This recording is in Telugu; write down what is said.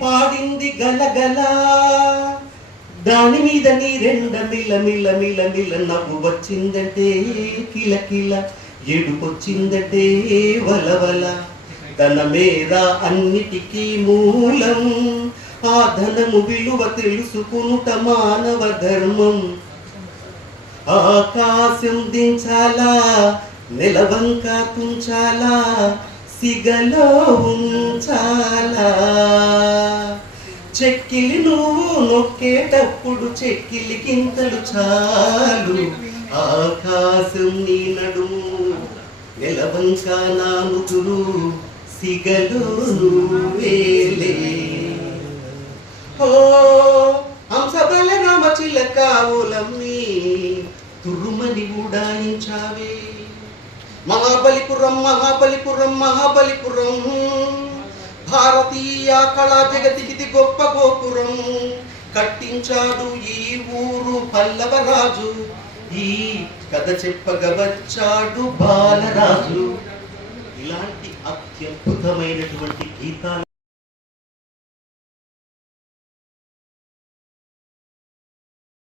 పాడింది గలగల, దాని మీద నీ రెండ మిల్ల మిల్ల మిల్ల మిల్ల, నవ్వు వచ్చిందంటే కిలకిల, ఏడుపొచ్చిందంటే వలవల. ధనమేరా అన్నిటికీ మూలం, ఆ ధనము విలువ తెలుసుకునుట మానవ ధర్మం. ఆకాశం దించాలా, నెలవంక తుంచాలా, సిగలో ఉంచాలా. చెక్కిలి నువ్వు నొక్కేటప్పుడు చెక్కిలి గింతలు చాలు. ఆకాశం నీ నడుము, నెలవంక నా ముదురు, సిగలో నువ్వేలే. ఓ హంసబల రామ చిలక ఓలమ్మి, తురుమని ఉడాయించావే. మహాబలిపురం మహాబలిపురం మహాబలిపురం, భారతీయ కళా జగతికి గొప్ప గోపురం. కట్టించాడు ఈ ఊరు పల్లవరాజు, ఈ కథ చెప్పగా వచ్చాడు బాలరాజు. ఇలాంటి అత్యద్భుతమైనటువంటి గీతాలు